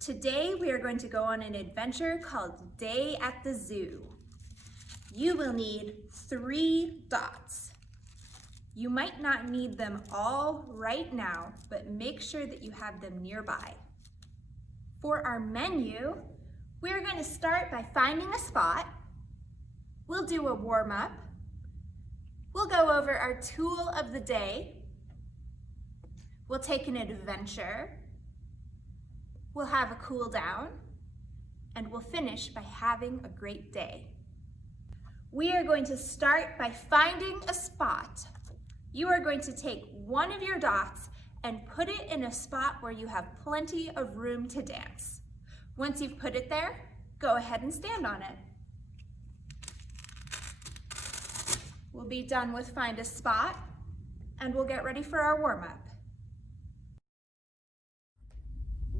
Today we are going to go on an adventure called Day at the Zoo. You will need 3 dots. You might not need them all right now, but make sure that you have them nearby. For our menu, we're going to start by finding a spot. We'll do a warm-up. We'll go over our tool of the day. We'll take an adventure. We'll have a cool down, and we'll finish by having a great day. We are going to start by finding a spot. You are going to take one of your dots and put it in a spot where you have plenty of room to dance. Once you've put it there, go ahead and stand on it. We'll be done with find a spot, and we'll get ready for our warm-up.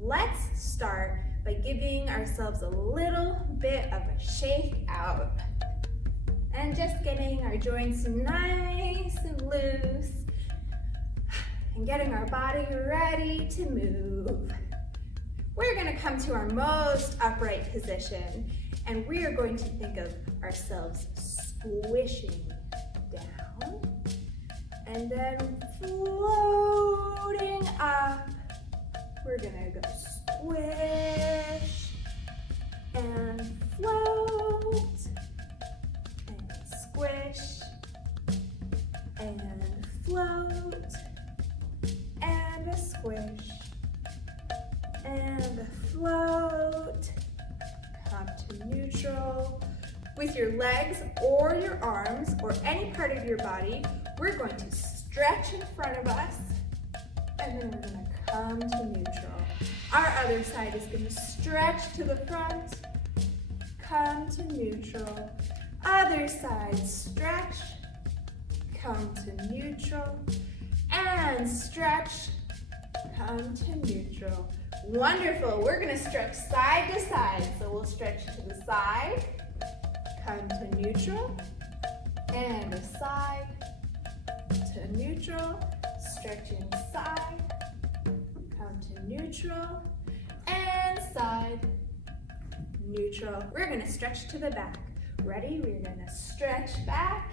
Let's start by giving ourselves a little bit of a shake out and just getting our joints nice and loose and getting our body ready to move. We're going to come to our most upright position, and we are going to think of ourselves squishing down and then floating up. We're gonna go squish and float and squish and float and a squish and a float. Come to neutral. With your legs or your arms or any part of your body, we're going to stretch in front of us, and then we're going to come to neutral. Our other side is going to stretch to the front, come to neutral. Other side, stretch, come to neutral, and stretch, come to neutral. Wonderful. We're going to stretch side to side. So we'll stretch to the side, come to neutral, and a side to neutral, stretching side, come to neutral, and side, neutral. We're going to stretch to the back. Ready? We're going to stretch back,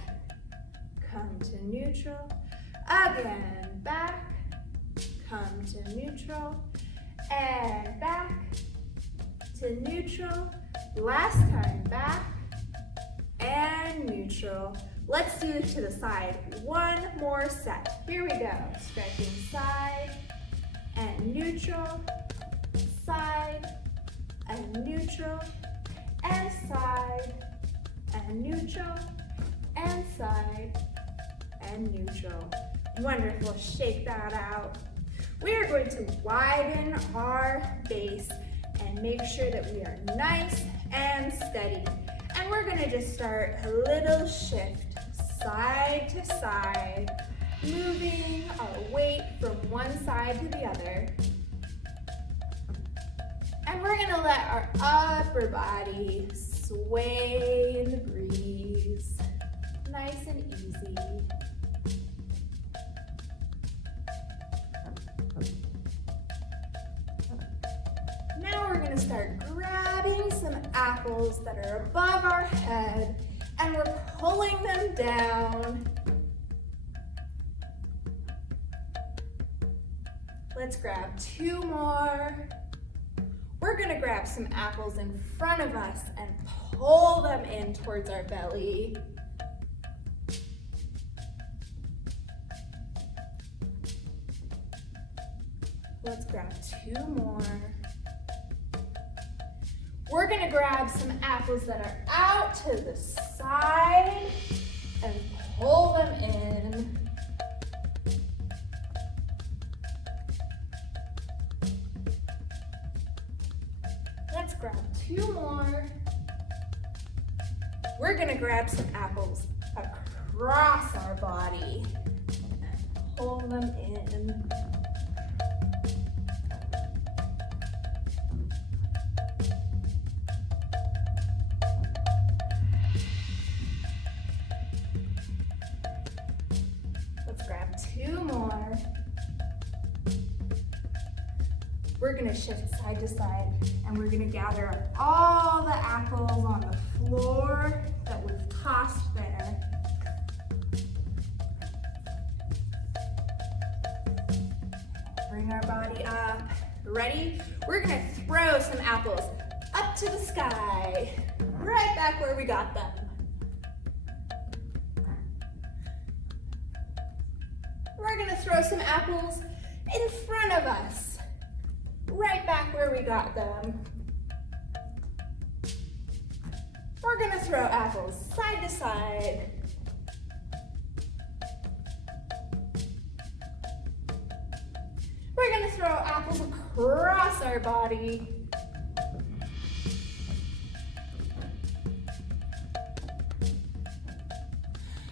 come to neutral, again back, come to neutral, and back to neutral. Last time back and neutral. Let's do to the side. One more set. Here we go. Stretching side and neutral, side and neutral, and side and neutral, and side and neutral. Wonderful. Shake that out. We are going to widen our base and make sure that we are nice and steady. And we're going to just start a little shift side to side, moving our weight from one side to the other. And we're going to let our upper body sway in the breeze, nice and easy. Now we're going to start grabbing some apples that are above our head, and we're pulling them down. Let's grab 2 more. We're going to grab some apples in front of us and pull them in towards our belly. Let's grab 2 more. We're going to grab some apples that are out to the side and pull them in. Let's grab 2 more. We're going to grab some apples across our body and pull them in. Let's grab 2 more. We're gonna shift side to side and we're gonna gather up all the apples on the floor that we've tossed there. Bring our body up. Ready? We're gonna throw some apples up to the sky, right back where we got them. We're gonna throw some apples in front of us, right back where we got them. We're gonna throw apples side to side. We're gonna throw apples across our body.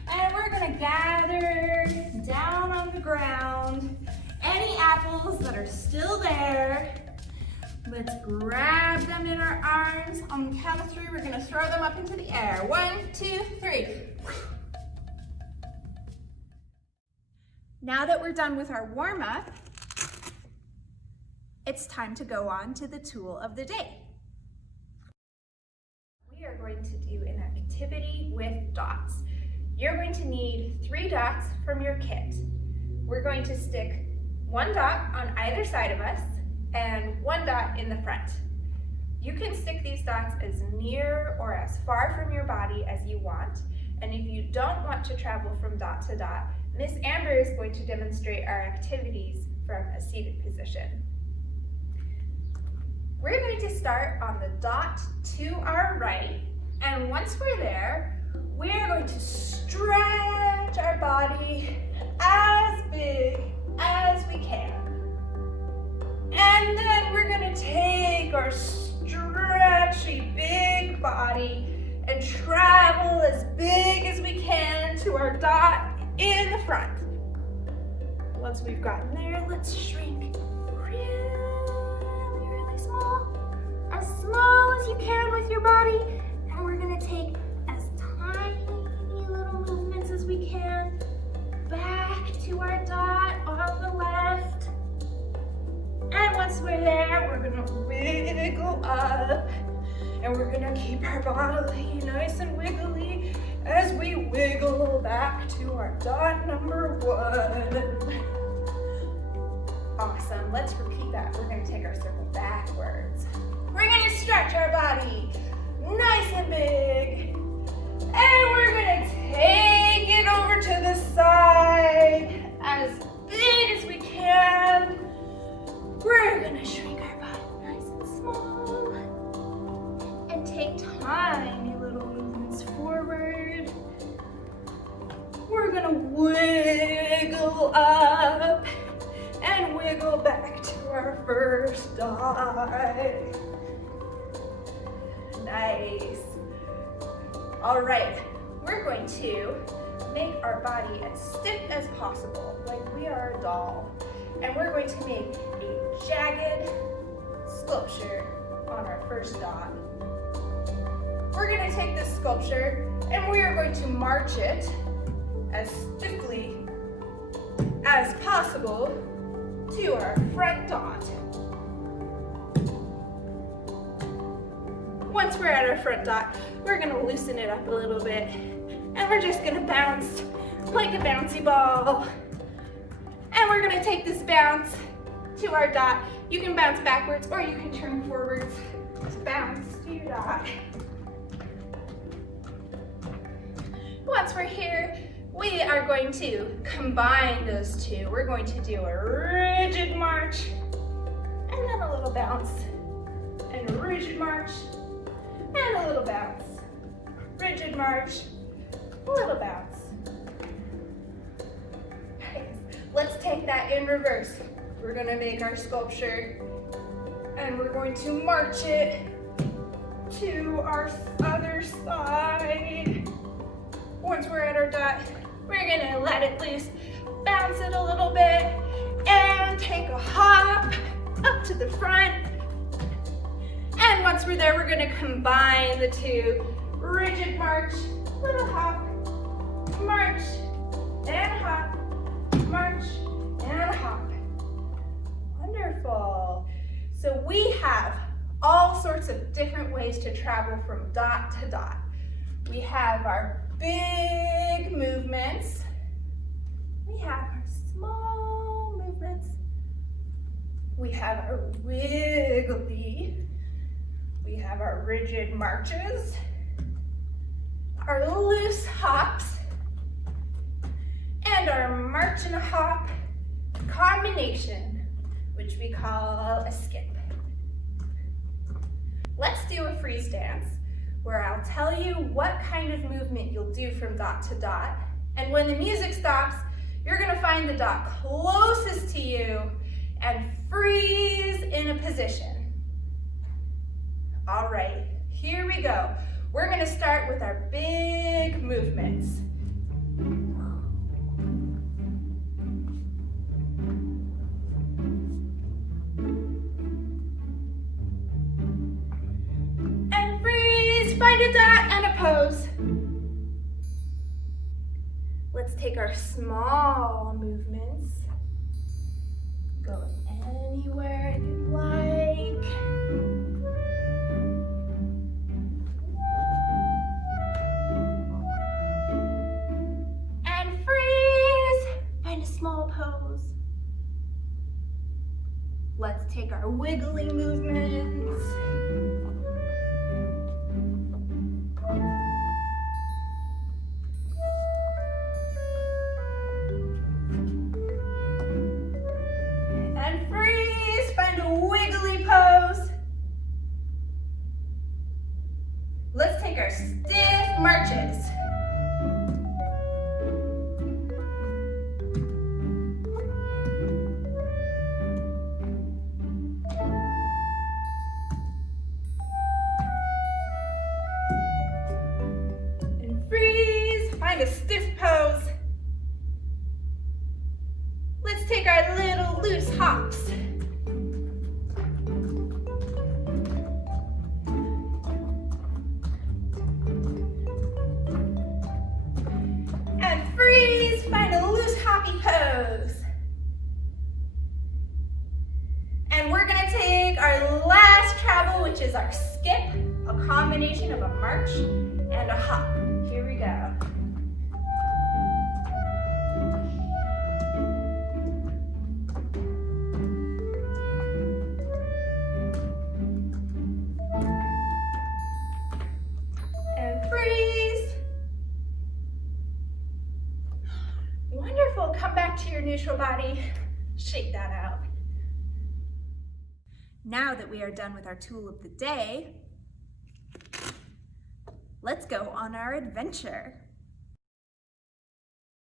And we're gonna gather down on the ground any apples that are still there. Let's grab them in our arms. On the count of 3, we're gonna throw them up into the air. 1, 2, 3. Now that we're done with our warm-up, it's time to go on to the tool of the day. We are going to do an activity with dots. You're going to need 3 dots from your kit. We're going to stick 1 dot on either side of us and 1 dot in the front. You can stick these dots as near or as far from your body as you want. And if you don't want to travel from dot to dot, Miss Amber is going to demonstrate our activities from a seated position. We're going to start on the dot to our right, and once we're there, we're going to stretch our body as big as we can. And then we're going to take our stretchy big body and travel as big as we can to our dot in the front. Once we've gotten there, let's shrink really small as you can with your body. And we're gonna take as tiny little movements as we can back to our dot on the left. And once we're there, we're gonna wiggle up. And we're gonna keep our body nice and wiggly as we wiggle back to our dot number 1. Awesome, let's repeat that. We're gonna take our circle backwards. We're gonna stretch our body nice and big. And we're gonna take it over to the side as big as we can. We're gonna shrink our body nice and small. And take tiny little movements forward. We're gonna wiggle up and wiggle back to our first dot. Nice. All right, we're going to make our body as stiff as possible, like we are a doll. And we're going to make a jagged sculpture on our first dot. We're going to take this sculpture and we are going to march it as stiffly as possible to our front dot. Once we're at our front dot, we're going to loosen it up a little bit and we're just going to bounce like a bouncy ball. And we're going to take this bounce to our dot. You can bounce backwards or you can turn forwards to bounce to your dot. Once we're here, we are going to combine those two. We're going to do a rigid march and then a little bounce. And a rigid march and a little bounce. Rigid march, a little bounce. Let's take that in reverse. We're gonna make our sculpture and we're going to march it to our other side. Once we're at our dot, we're gonna let it loose, bounce it a little bit, and take a hop up to the front. And once we're there, we're gonna combine the two. Rigid march, little hop, march, and hop, march, and hop. Wonderful. So we have all sorts of different ways to travel from dot to dot. We have our big movements. We have our small movements. We have our wiggly. We have our rigid marches, our loose hops, and our march and hop combination, which we call a skip. Let's do a freeze dance where I'll tell you what kind of movement you'll do from dot to dot. And when the music stops, you're gonna find the dot closest to you and freeze in a position. All right, here we go. We're gonna start with our big movements. And freeze, find a dot and a pose. Let's take our small movements. Go anywhere you like. And freeze. Find a small pose. Let's take our wiggly movements. Let's take our stiff marches. And freeze, find a stiff pose. Let's take our little loose hops. Find a loose hoppy pose. And we're gonna take our last travel, which is our skip, a combination of a march and a hop. Here we go. And freeze. Wonderful, come back to your neutral body. Shake that out. Now that we are done with our tool of the day, let's go on our adventure.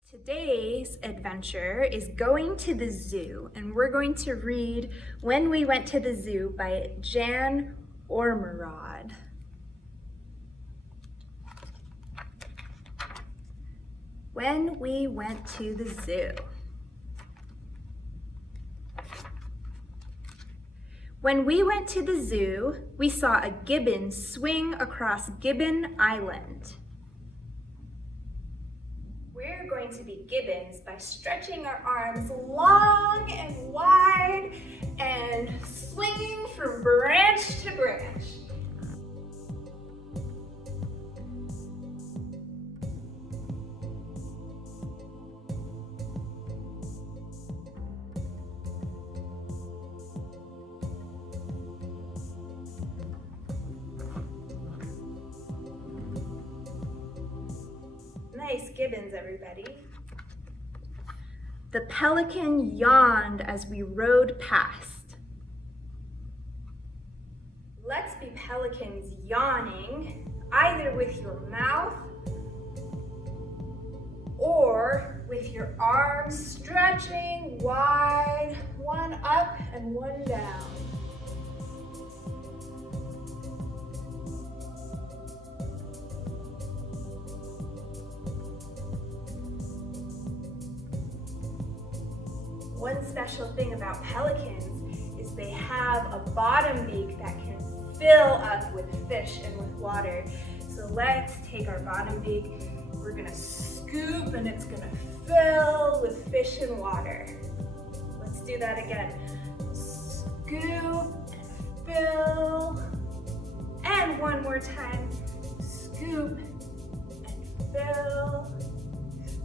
Today's adventure is going to the zoo, and we're going to read When We Went to the Zoo by Jan Ormerod. When we went to the zoo. When we went to the zoo, we saw a gibbon swing across Gibbon Island. We're going to be gibbons by stretching our arms long and wide and swinging from branch to branch. Nice gibbons, everybody. The pelican yawned as we rode past. Let's be pelicans yawning, either with your mouth or with your arms stretching wide, one up and one down. One special thing about pelicans is they have a bottom beak that can fill up with fish and with water. So let's take our bottom beak, we're gonna scoop and it's gonna fill with fish and water. Let's do that again. Scoop and time. Scoop and fill.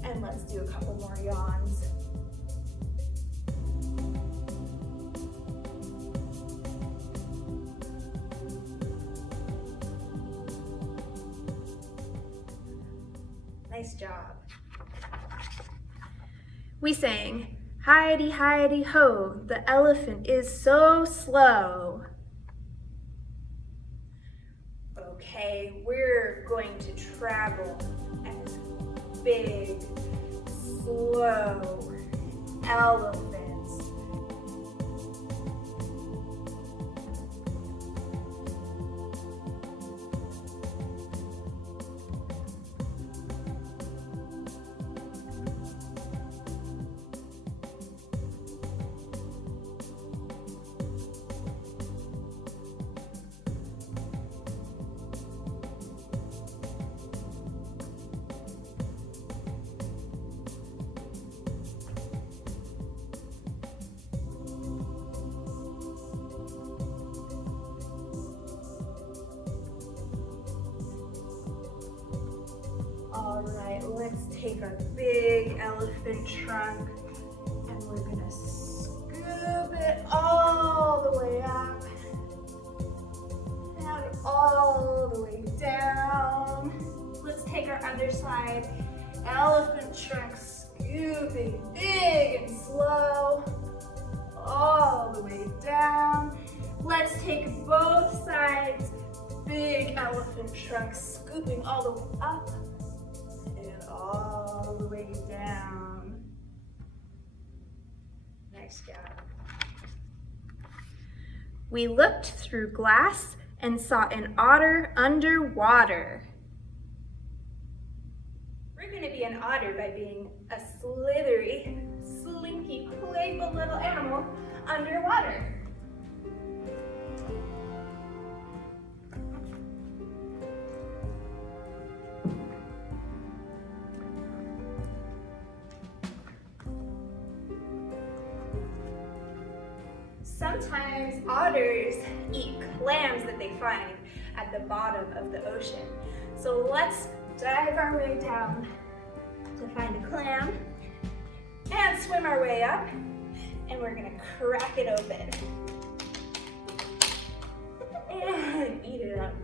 And let's do a couple more yawns. Nice job. We sang, "Hidey, hidey, ho, the elephant is so slow." Okay, we're going to travel as big, slow elephants. All right, let's take our big elephant trunk and we're gonna scoop it all the way up and all the way down. Let's take our other side. Elephant trunk scooping big and slow all the way down. Let's take both sides. Big elephant trunk scooping all the way up and all the way down. Nice job. We looked through glass and saw an otter underwater. We're going to be an otter by being a slithery, slinky, playful little animal underwater. Sometimes otters eat clams that they find at the bottom of the ocean. So let's dive our way down to find a clam and swim our way up, and we're gonna crack it open and eat it up.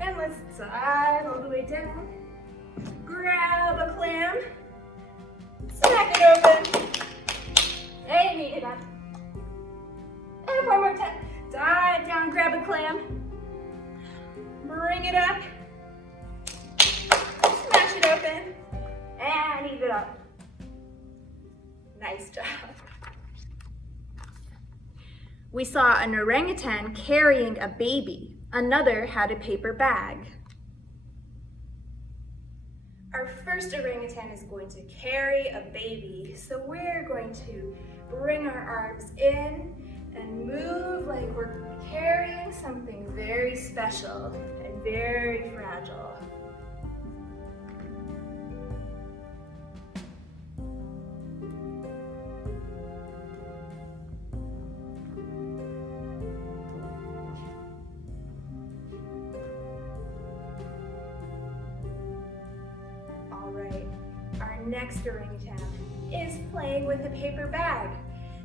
And let's dive all the way down, grab a clam, smack it open, and eat it up. And one more time. Dive down, grab a clam, bring it up, smash it open, and eat it up. Nice job. We saw an orangutan carrying a baby. Another had a paper bag. Our first orangutan is going to carry a baby, so we're going to bring our arms in and move like we're carrying something very special and very fragile. All right, our next orangutan is playing with a paper bag.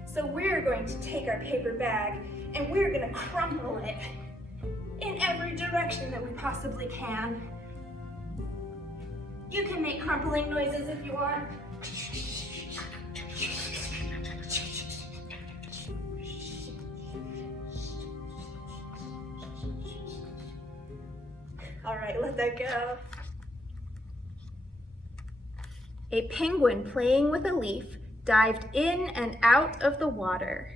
So we're going to take our paper bag and we're going to crumple it in every direction that we possibly can. You can make crumpling noises if you want. All right, let that go. A penguin playing with a leaf dived in and out of the water.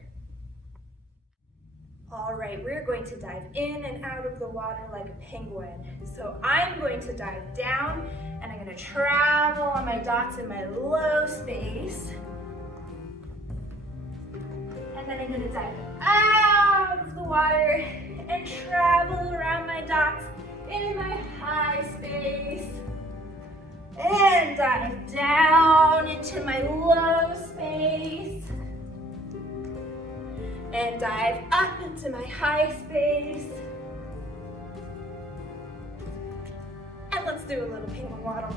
All right, we're going to dive in and out of the water like a penguin. So I'm going to dive down and I'm going to travel on my dots in my low space. And then I'm going to dive out of the water and travel around my dots in my high space. And dive down into my low space. And dive up into my high space. do a little penguin waddle.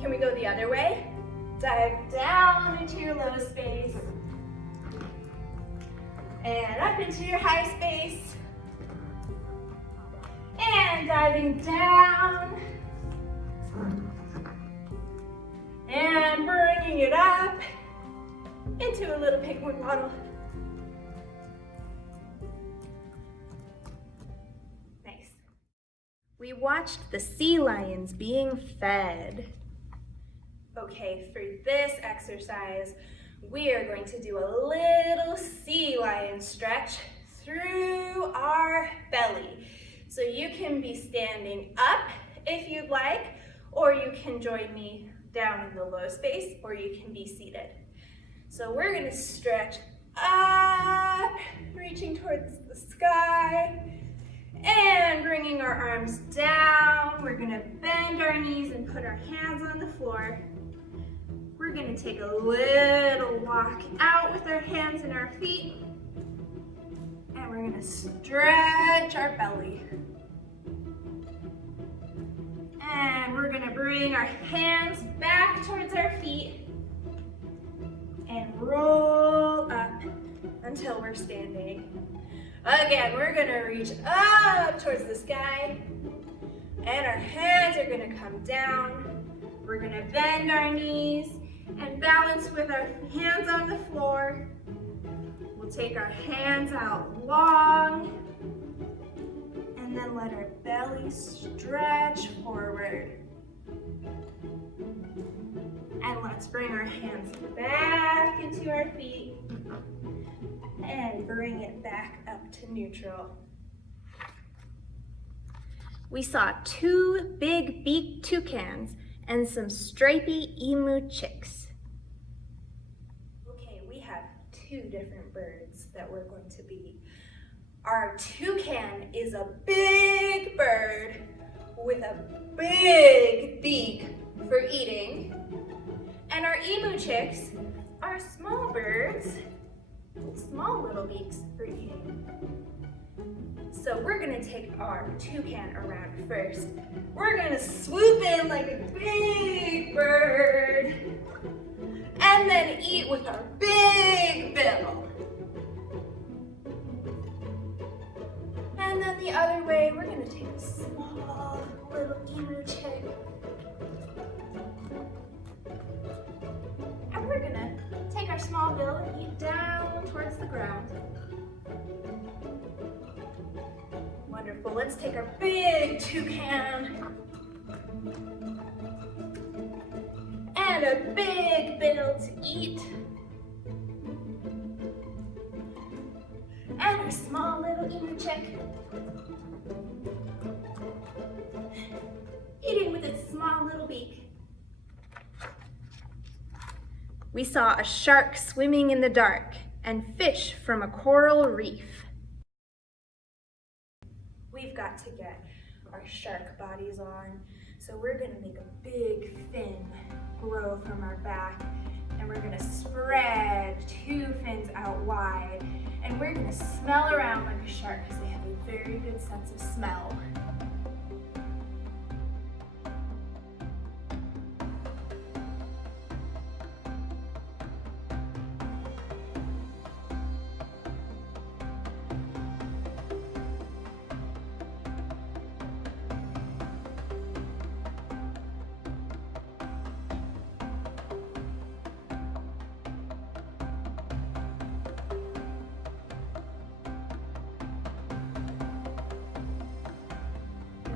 Can we go the other way? Dive down into your low space. And up into your high space. And diving down. And bringing it up into a little penguin waddle. Nice. We watched the sea lions being fed. Okay, for this exercise, we are going to do a little sea lion stretch through our belly. So you can be standing up if you'd like, or you can join me down in the low space, or you can be seated. So we're gonna stretch up, reaching towards the sky, and bringing our arms down. We're gonna bend our knees and put our hands on the floor. We're gonna take a little walk out with our hands and our feet, and we're gonna stretch our belly. And we're gonna bring our hands back towards our feet and roll up until we're standing. Again, we're gonna reach up towards the sky, and our hands are gonna come down. We're gonna bend our knees and balance with our hands on the floor. We'll take our hands out long, and then let our belly stretch forward. And let's bring our hands back into our feet and bring it back up to neutral. We saw 2 big beaked toucans and some stripy emu chicks. Okay, we have 2 different birds that we're going to be. Our toucan is a big bird with a big beak for eating. And our emu chicks are small birds with small little beaks for eating. So we're gonna take our toucan around first. We're gonna swoop in like a big bird and then eat with our big bill. And then the other way, we're gonna take a small little emu chick. And we're gonna take our small bill and eat down towards the ground. Wonderful, let's take our big toucan and a big bill to eat. And our small little emu chick, eating with its small little beak. We saw a shark swimming in the dark and fish from a coral reef. We've got to get our shark bodies on, so we're gonna make a big fin grow from our back, and we're gonna spread 2 fins out wide, and we're gonna smell around like a shark because they have a very good sense of smell.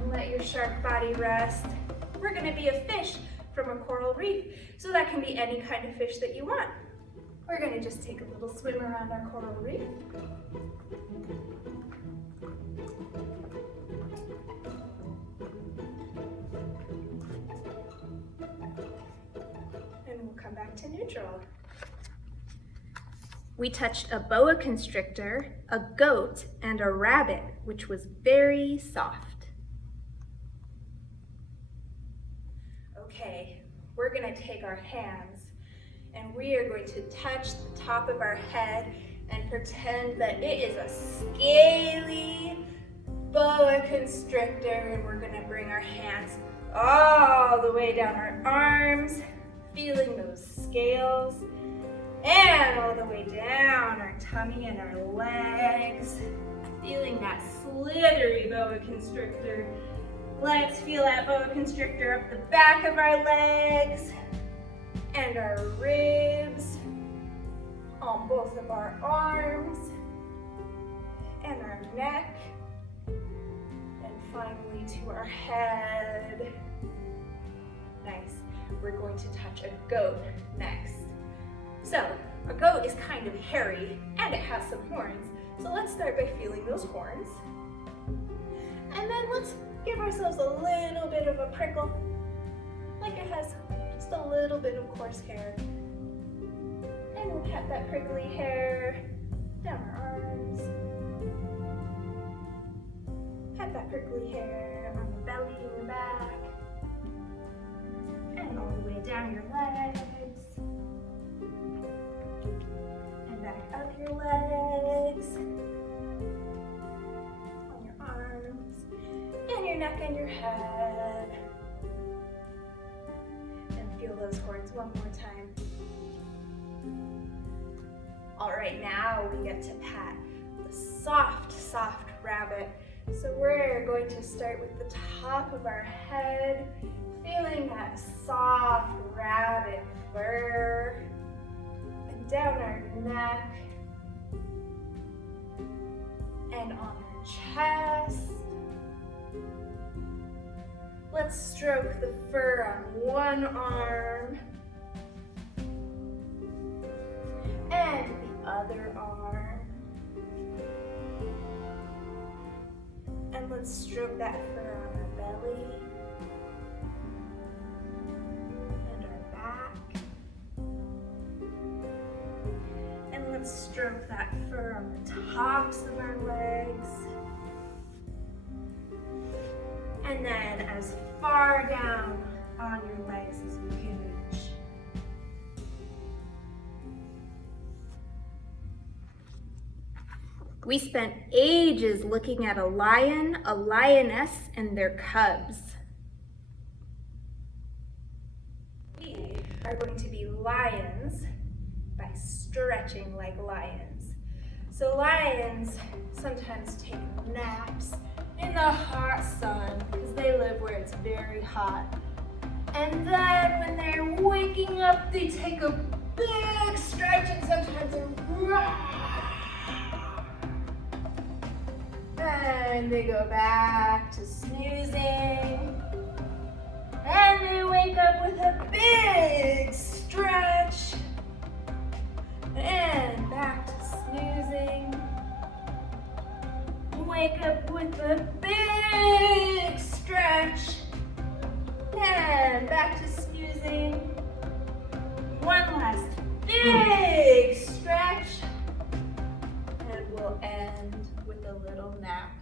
Let your shark body rest. We're gonna be a fish from a coral reef, so that can be any kind of fish that you want. We're gonna just take a little swim around our coral reef. And we'll come back to neutral. We touched a boa constrictor, a goat, and a rabbit, which was very soft. Okay, we're gonna take our hands and we are going to touch the top of our head and pretend that it is a scaly boa constrictor, and we're gonna bring our hands all the way down our arms, feeling those scales, and all the way down our tummy and our legs, feeling that slithery boa constrictor. Let's feel that boa constrictor up the back of our legs and our ribs, on both of our arms and our neck, and finally to our head. Nice. We're going to touch a goat next. So, a goat is kind of hairy and it has some horns. So let's start by feeling those horns. And then let's give ourselves a little bit of a prickle, like it has just a little bit of coarse hair. And we'll pat that prickly hair down our arms. Pat that prickly hair on the belly and the back. And all the way down your legs. And back up your legs. On your arms. And your neck and your head. And feel those horns one more time. All right, now we get to pat the soft, soft rabbit. So we're going to start with the top of our head, feeling that soft rabbit fur, and down our neck, and on our chest. Let's stroke the fur on one arm, and the other arm. And let's stroke that fur on our belly and our back. And let's stroke that fur on the tops of our legs. And then as far down on your legs as you can reach. We spent ages looking at a lion, a lioness, and their cubs. We are going to be lions by stretching like lions. So lions sometimes take naps in the hot sun because they live where it's very hot. And then when they're waking up, they take a big stretch and sometimes a and they go back to snoozing. And they wake up with a big stretch. And back to snoozing. Wake up with a big stretch. And back to snoozing. One last big stretch. And we'll end with a little nap.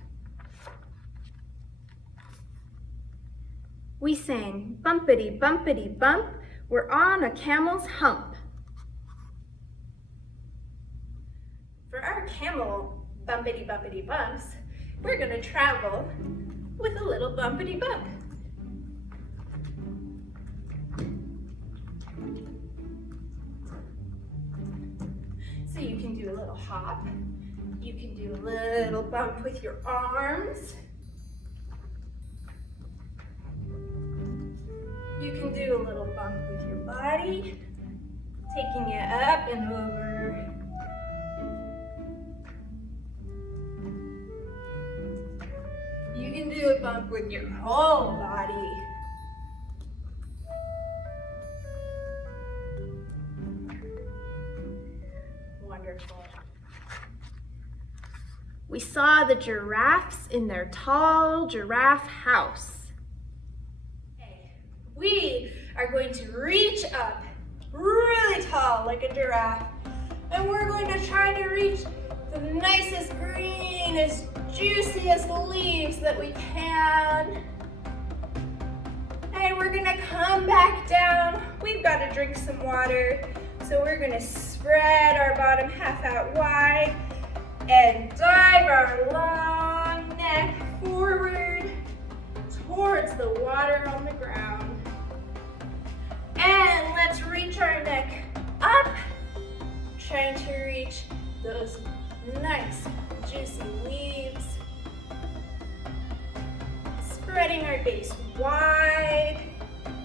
We sang bumpity bumpity bump, we're on a camel's hump. For our camel bumpity bumpity bumps, we're gonna travel with a little bumpity bump. So you can do a little hop. You can do a little bump with your arms. You can do a little bump with your body, taking it up and over. You can do a bump with your whole body. Wonderful. We saw the giraffes in their tall giraffe house. We are going to reach up really tall like a giraffe, and we're going to try to reach the nicest, greenest, juiciest leaves that we can. And we're gonna come back down. We've got to drink some water, so we're gonna spread our bottom half out wide and dive our long neck forward towards the water on the ground. And let's reach our neck up, trying to reach those nice juicy leaves. Spreading our base wide,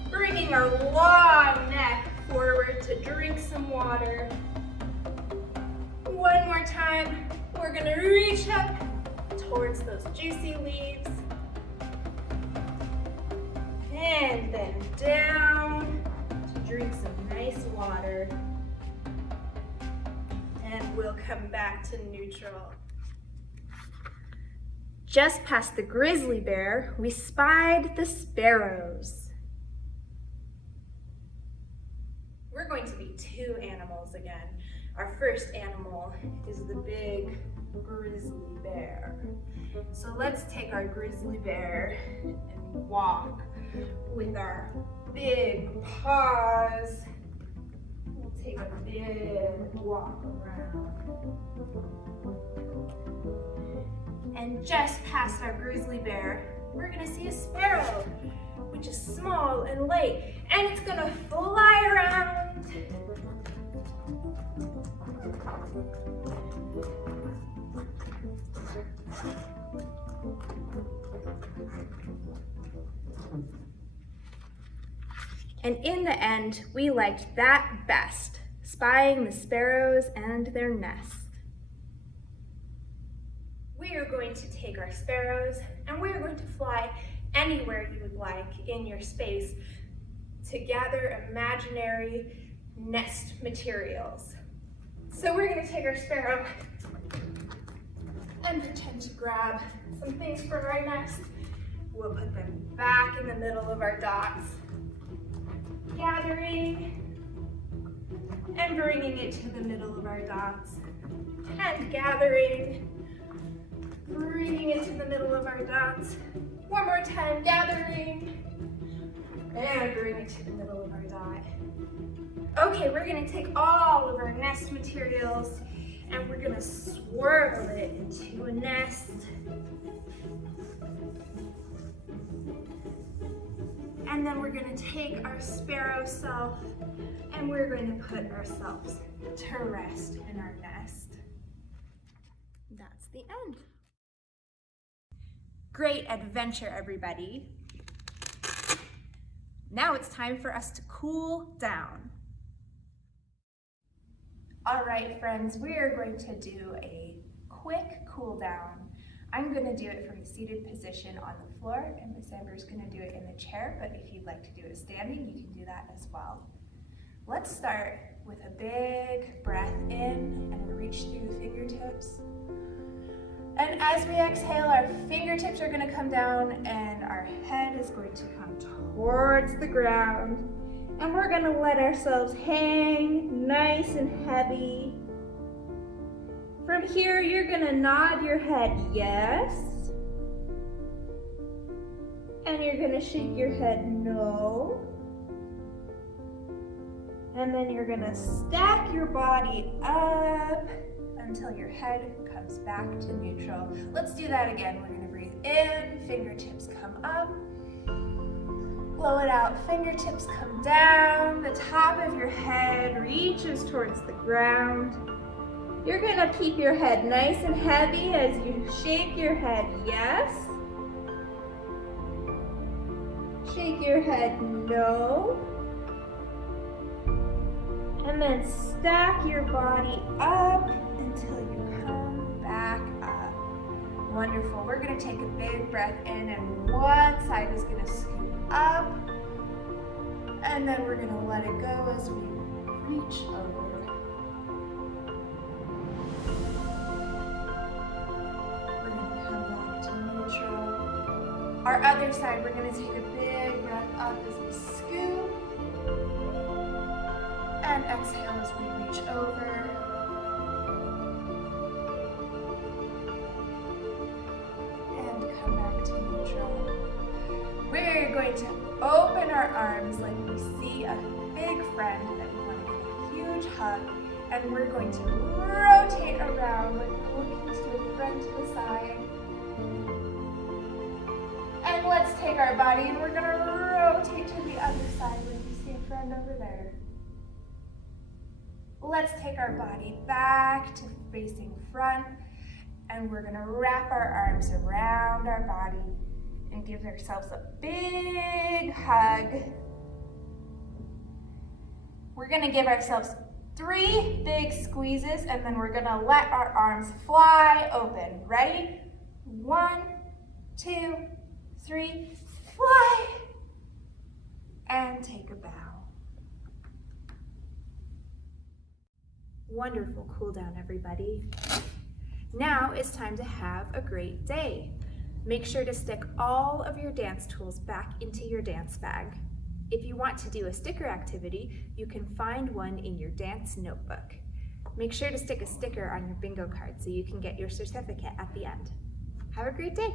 bringing our long neck forward to drink some water. One more time, we're gonna reach up towards those juicy leaves. And then down to drink some nice water. And we'll come back to neutral. Just past the grizzly bear, we spied the sparrows. We're going to be two animals again. Our first animal is the big grizzly bear. So let's take our grizzly bear and walk with our big paws. We'll take a big walk around. And just past our grizzly bear, we're gonna see a sparrow, which is small and light, and it's gonna fly around. And in the end, we liked that best, spying the sparrows and their nest. We are going to take our sparrows and we are going to fly anywhere you would like in your space to gather imaginary nest materials. So we're going to take our sparrow and pretend to grab some things from our nest. We'll put them back in the middle of our dots, gathering and bringing it to the middle of our dots, and gathering, bringing it to the middle of our dots. One more time, gathering, and bring it to the middle of our dot. Okay, we're gonna take all of our nest materials and we're gonna swirl it into a nest. And then we're gonna take our sparrow self and we're going to put ourselves to rest in our nest. That's the end. Great adventure, everybody. Now it's time for us to cool down. All right, friends, we are going to do a quick cool down. I'm going to do it from a seated position on the floor, and Miss Amber's going to do it in the chair, but if you'd like to do it standing, you can do that as well. Let's start with a big breath in and reach through the fingertips. And as we exhale, our fingertips are going to come down and our head is going to come towards the ground. And we're going to let ourselves hang nice and heavy. From here, you're going to nod your head yes. And you're going to shake your head no. And then you're going to stack your body up until your head comes back to neutral. Let's do that again. We're going to breathe in, fingertips come up. Blow it out, fingertips come down. The top of your head reaches towards the ground. You're going to keep your head nice and heavy as you shake your head yes. Shake your head no. And then stack your body up until you come back up. Wonderful. We're going to take a big breath in and one side is going to scoot up. And then we're going to let it go as we reach over. We're going to come back to neutral. Our other side, we're going to take a big breath up as we scoop. And exhale as we reach over. And come back to neutral. We're going to open our arms like we see a big friend that we want to give a huge hug. And we're going to rotate around like we're looking to a friend to the side. let's take our body and we're gonna rotate to the other side when you see a friend over there. Let's take our body back to facing front, and we're gonna wrap our arms around our body and give ourselves a big hug. We're gonna give ourselves 3 big squeezes, and then we're gonna let our arms fly open. Ready? 1, 2, 3, fly. And take a bow. Wonderful cool down, everybody. Now it's time to have a great day. Make sure to stick all of your dance tools back into your dance bag. If you want to do a sticker activity, you can find one in your dance notebook. Make sure to stick a sticker on your bingo card so you can get your certificate at the end. Have a great day.